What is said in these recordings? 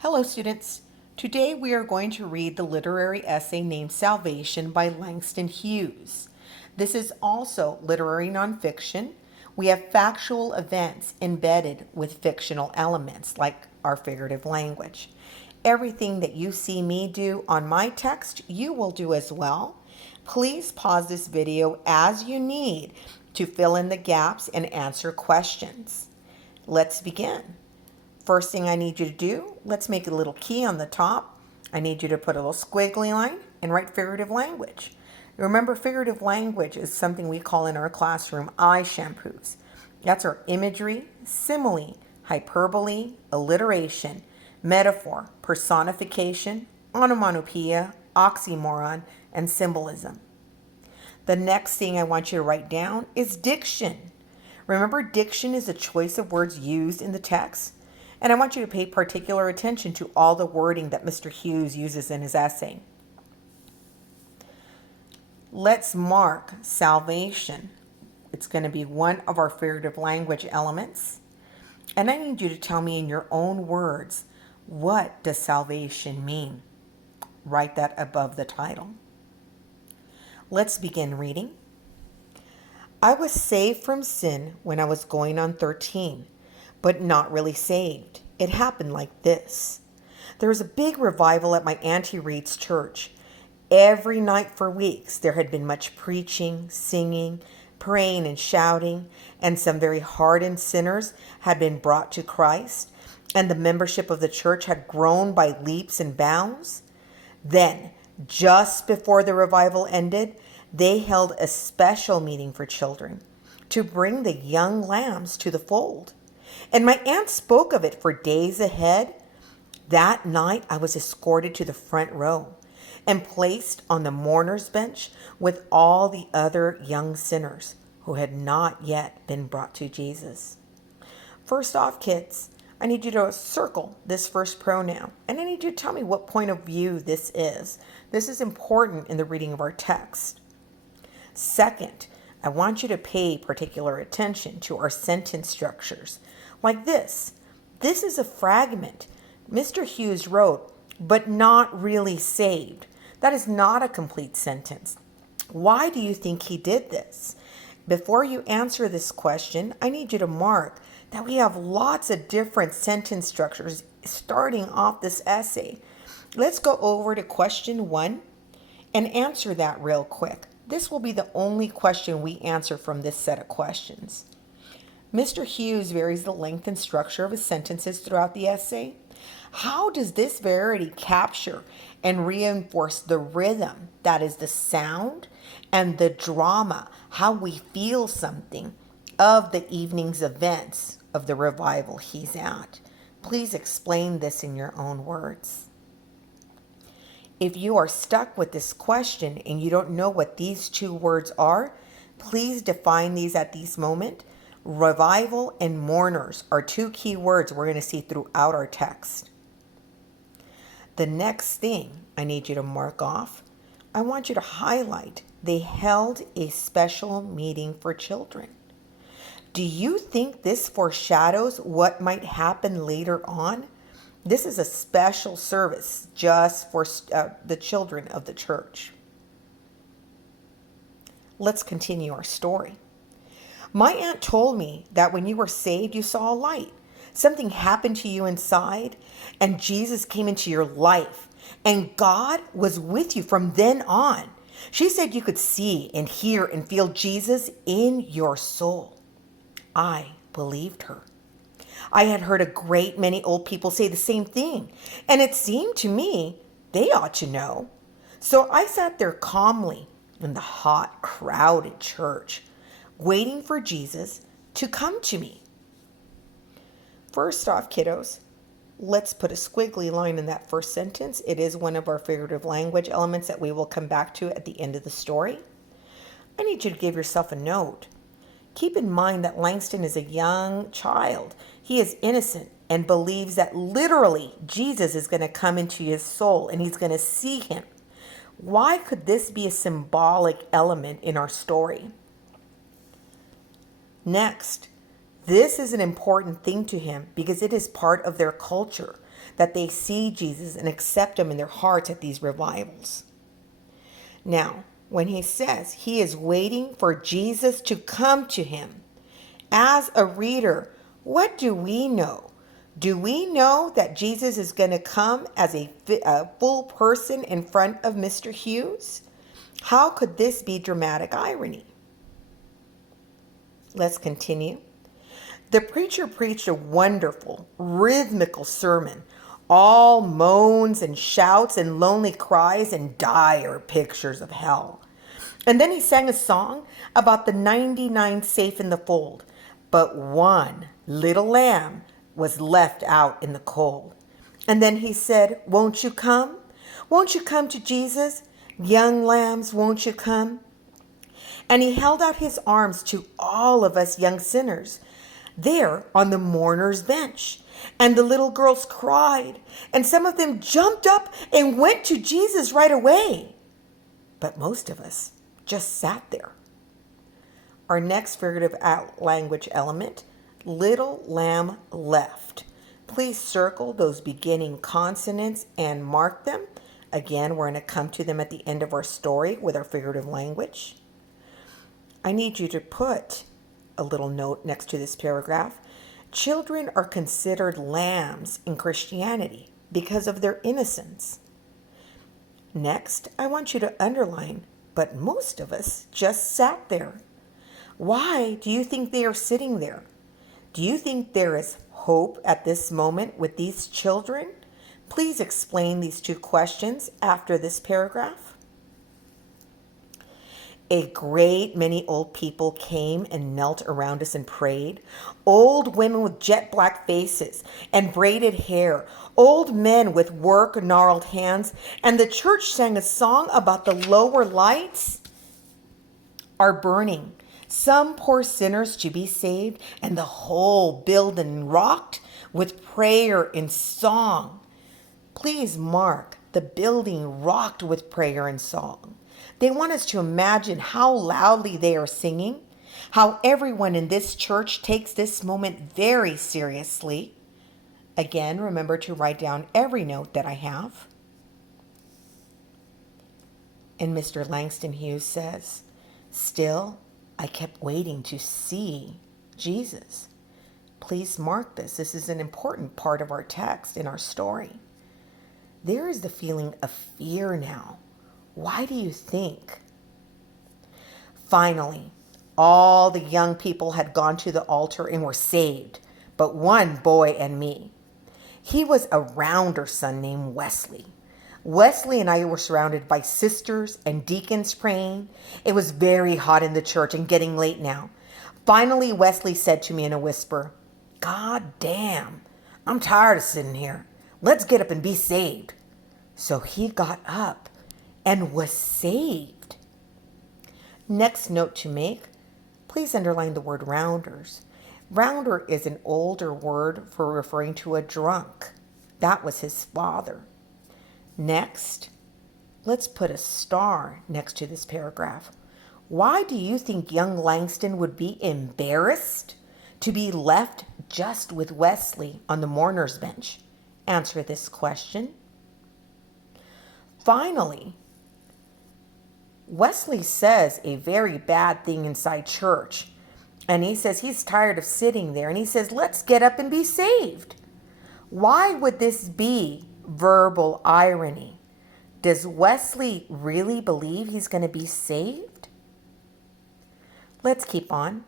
Hello, students. Today we are going to read the literary essay named Salvation by Langston Hughes. This is also literary nonfiction. We have factual events embedded with fictional elements like our figurative language. Everything that you see me do on my text, you will do as well. Please pause this video as you need to fill in the gaps and answer questions. Let's begin. First thing I need you to do, let's make a little key on the top. I need you to put a little squiggly line and write figurative language. Remember, figurative language is something we call in our classroom eye shampoos. That's our imagery, simile, hyperbole, alliteration, metaphor, personification, onomatopoeia, oxymoron, and symbolism. The next thing I want you to write down is diction. Remember, diction is a choice of words used in the text. And I want you to pay particular attention to all the wording that Mr. Hughes uses in his essay. Let's mark salvation. It's going to be one of our figurative language elements. And I need you to tell me in your own words, what does salvation mean? Write that above the title. Let's begin reading. I was saved from sin when I was going on 13. But not really saved. It happened like this. There was a big revival at my Auntie Reed's church. Every night for weeks there had been much preaching, singing, praying and shouting, and some very hardened sinners had been brought to Christ, and the membership of the church had grown by leaps and bounds. Then, just before the revival ended, they held a special meeting for children to bring the young lambs to the fold. And my aunt spoke of it for days ahead. That night, I was escorted to the front row and placed on the mourner's bench with all the other young sinners who had not yet been brought to Jesus. First off, kids, I need you to circle this first pronoun, and I need you to tell me what point of view this is. This is important in the reading of our text. Second, I want you to pay particular attention to our sentence structures. Like this. This is a fragment. Mr. Hughes wrote, but not really saved. That is not a complete sentence. Why do you think he did this? Before you answer this question, I need you to mark that we have lots of different sentence structures starting off this essay. Let's go over to question 1 and answer that real quick. This will be the only question we answer from this set of questions. Mr. Hughes varies the length and structure of his sentences throughout the essay. How does this variety capture and reinforce the rhythm, that is the sound, and the drama, how we feel something, of the evening's events of the revival he's at? Please explain this in your own words. If you are stuck with this question and you don't know what these two words are, please define these at this moment. Revival and mourners are two key words we're going to see throughout our text. The next thing I need you to mark off, I want you to highlight they held a special meeting for children. Do you think this foreshadows what might happen later on? This is a special service just for the children of the church. Let's continue our story. My aunt told me that when you were saved, you saw a light. Something happened to you inside, and Jesus came into your life, and God was with you from then on. She said you could see and hear and feel Jesus in your soul. I believed her. I had heard a great many old people say the same thing, and it seemed to me they ought to know. So I sat there calmly in the hot, crowded church, waiting for Jesus to come to me. First off, kiddos, let's put a squiggly line in that first sentence. It is one of our figurative language elements that we will come back to at the end of the story. I need you to give yourself a note. Keep in mind that Langston is a young child. He is innocent and believes that literally Jesus is going to come into his soul and he's going to see him. Why could this be a symbolic element in our story? Next, this is an important thing to him because it is part of their culture. that they see Jesus and accept him in their hearts at these revivals. Now, when he says he is waiting for Jesus to come to him, as a reader, what do we know? Do we know that Jesus is going to come as a full person in front of Mr. Hughes? How could this be dramatic irony? Let's continue. The preacher preached a wonderful, rhythmical sermon, all moans and shouts and lonely cries and dire pictures of hell. And then he sang a song about the 99 safe in the fold, but one little lamb was left out in the cold. And then he said, "Won't you come? Won't you come to Jesus? Young lambs, won't you come?" And he held out his arms to all of us young sinners there on the mourner's bench. And the little girls cried, and some of them jumped up and went to Jesus right away. But most of us just sat there. Our next figurative language element, little lamb left. Please circle those beginning consonants and mark them. Again, we're going to come to them at the end of our story with our figurative language. I need you to put a little note next to this paragraph. Children are considered lambs in Christianity because of their innocence. Next, I want you to underline, but most of us just sat there. Why do you think they are sitting there? Do you think there is hope at this moment with these children? Please explain these two questions after this paragraph. A great many old people came and knelt around us and prayed. Old women with jet black faces and braided hair. Old men with work gnarled hands. And the church sang a song about the lower lights are burning. Some poor sinners to be saved. And the whole building rocked with prayer and song. Please mark, the building rocked with prayer and song. They want us to imagine how loudly they are singing, how everyone in this church takes this moment very seriously. Again, remember to write down every note that I have. And Mr. Langston Hughes says, "Still, I kept waiting to see Jesus." Please mark this. This is an important part of our text in our story. There is the feeling of fear now. Why do you think? Finally, all the young people had gone to the altar and were saved, but one boy and me. He was a rounder son named Wesley. Wesley and I were surrounded by sisters and deacons praying. It was very hot in the church and getting late now. Finally, Wesley said to me in a whisper, "God damn, I'm tired of sitting here. Let's get up and be saved." So he got up and was saved. Next note to make, please underline the word rounders. Rounder is an older word for referring to a drunk. That was his father. Next, let's put a star next to this paragraph. Why do you think young Langston would be embarrassed to be left just with Wesley on the mourner's bench? Answer this question. Finally, Wesley says a very bad thing inside church. And he says he's tired of sitting there. And he says, "Let's get up and be saved." Why would this be verbal irony? Does Wesley really believe he's going to be saved? Let's keep on.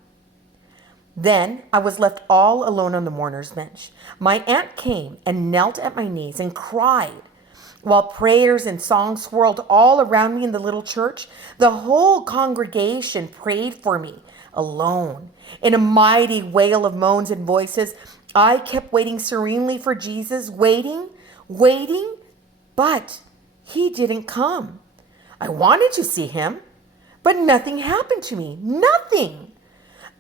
Then I was left all alone on the mourner's bench. My aunt came and knelt at my knees and cried. While prayers and songs swirled all around me in the little church, the whole congregation prayed for me, alone. In a mighty wail of moans and voices, I kept waiting serenely for Jesus, waiting, but he didn't come. I wanted to see him, but nothing happened to me. Nothing.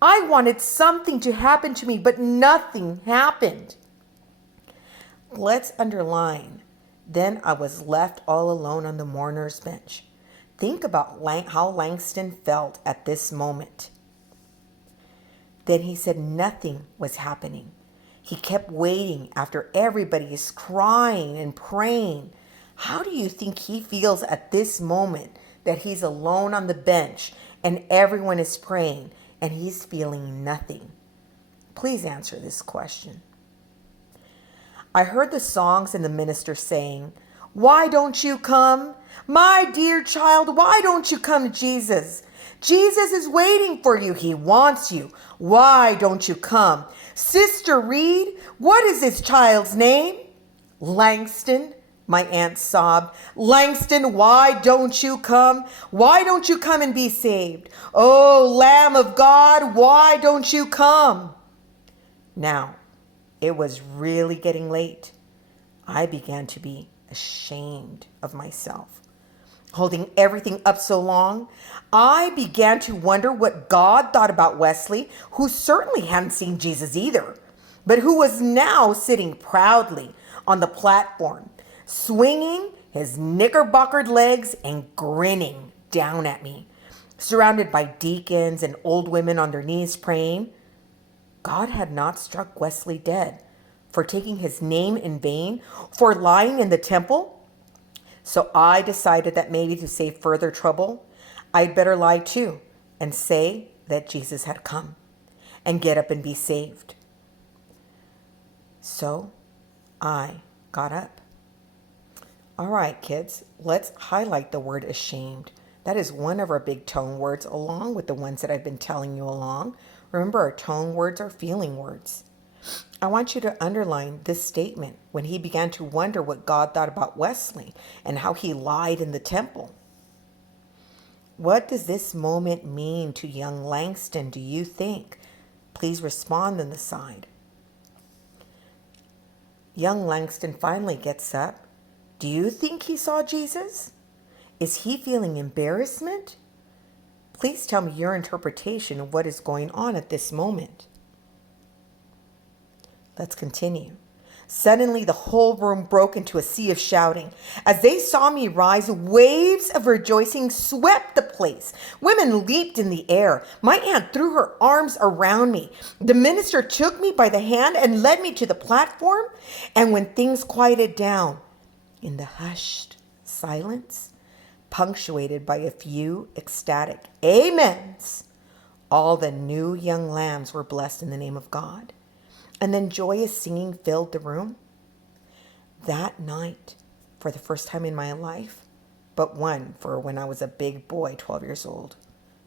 I wanted something to happen to me, but nothing happened. Let's underline. Then I was left all alone on the mourner's bench. Think about how Langston felt at this moment. Then he said nothing was happening. He kept waiting after everybody is crying and praying. How do you think he feels at this moment that he's alone on the bench and everyone is praying and he's feeling nothing? Please answer this question. I heard the songs and the minister saying, "Why don't you come? My dear child, why don't you come to Jesus? Jesus is waiting for you. He wants you. Why don't you come? Sister Reed, what is this child's name?" "Langston," my aunt sobbed. "Langston, why don't you come? Why don't you come and be saved? Oh, Lamb of God, why don't you come?" Now, it was really getting late. I began to be ashamed of myself. Holding everything up so long, I began to wonder what God thought about Wesley, who certainly hadn't seen Jesus either, but who was now sitting proudly on the platform, swinging his knickerbockered legs and grinning down at me, surrounded by deacons and old women on their knees praying. God had not struck Wesley dead for taking his name in vain, for lying in the temple. So I decided that maybe to save further trouble, I'd better lie too and say that Jesus had come and get up and be saved. So I got up. All right, kids, let's highlight the word ashamed. That is one of our big tone words, along with the ones that I've been telling you along. Remember, our tone words are feeling words. I want you to underline this statement when he began to wonder what God thought about Wesley and how he lied in the temple. What does this moment mean to young Langston, do you think? Please respond on the side. Young Langston finally gets up. Do you think he saw Jesus? Is he feeling embarrassment? Please tell me your interpretation of what is going on at this moment. Let's continue. Suddenly, the whole room broke into a sea of shouting. As they saw me rise, waves of rejoicing swept the place. Women leaped in the air. My aunt threw her arms around me. The minister took me by the hand and led me to the platform. And when things quieted down, in the hushed silence, punctuated by a few ecstatic amens, all the new young lambs were blessed in the name of God. And then joyous singing filled the room. That night, for the first time in my life, but one for when I was a big boy, 12 years old,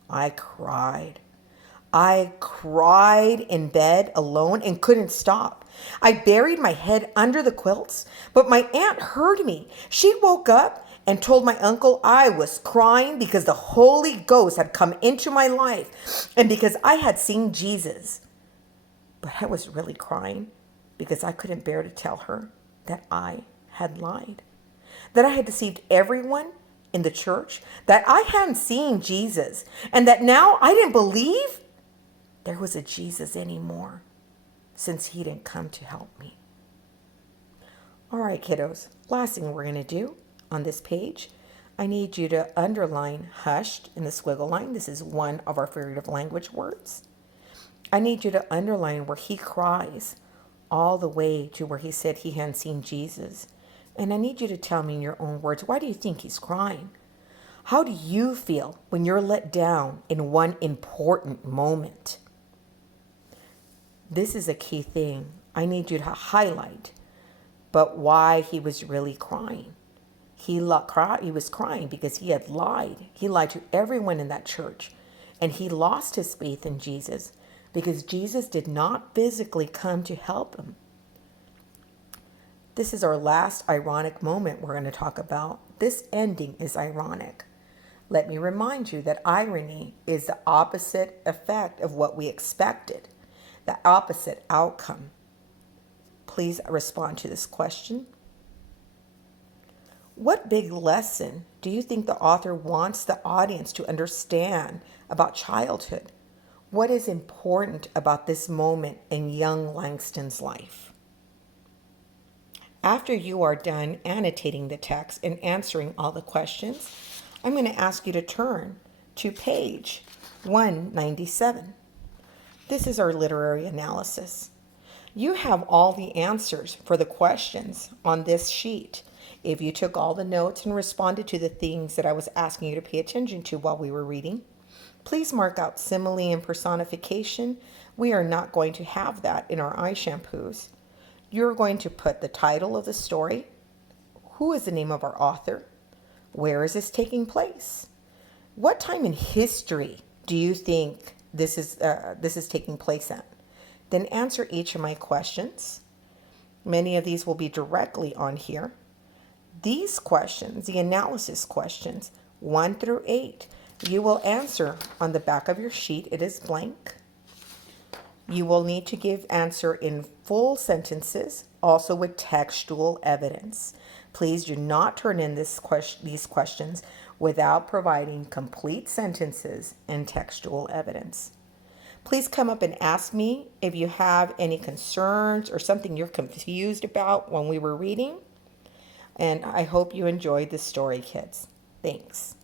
I cried. I cried in bed alone and couldn't stop. I buried my head under the quilts, but my aunt heard me. She woke up and told my uncle I was crying because the Holy Ghost had come into my life and because I had seen Jesus. But I was really crying because I couldn't bear to tell her that I had lied, that I had deceived everyone in the church, that I hadn't seen Jesus, and that now I didn't believe there was a Jesus anymore since he didn't come to help me. All right, kiddos, last thing we're going to do on this page, I need you to underline hushed in the squiggle line. This is one of our figurative language words. I need you to underline where he cries all the way to where he said he hadn't seen Jesus. And I need you to tell me in your own words, why do you think he's crying? How do you feel when you're let down in one important moment? This is a key thing I need you to highlight, but why he was really crying. He was crying because he had lied. He lied to everyone in that church, and he lost his faith in Jesus because Jesus did not physically come to help him. This is our last ironic moment we're going to talk about. This ending is ironic. Let me remind you that irony is the opposite effect of what we expected, the opposite outcome. Please respond to this question. What big lesson do you think the author wants the audience to understand about childhood? What is important about this moment in young Langston's life? After you are done annotating the text and answering all the questions, I'm going to ask you to turn to page 197. This is our literary analysis. You have all the answers for the questions on this sheet. If you took all the notes and responded to the things that I was asking you to pay attention to while we were reading, please mark out simile and personification. We are not going to have that in our eye shampoos. You're going to put the title of the story. Who is the name of our author? Where is this taking place? What time in history do you think this is taking place at? Then answer each of my questions. Many of these will be directly on here. These questions, the analysis questions, 1 through 8, you will answer on the back of your sheet. It is blank. You will need to give answer in full sentences, also with textual evidence. Please do not turn in these questions without providing complete sentences and textual evidence. Please come up and ask me if you have any concerns or something you're confused about when we were reading. And I hope you enjoyed this story, kids. Thanks.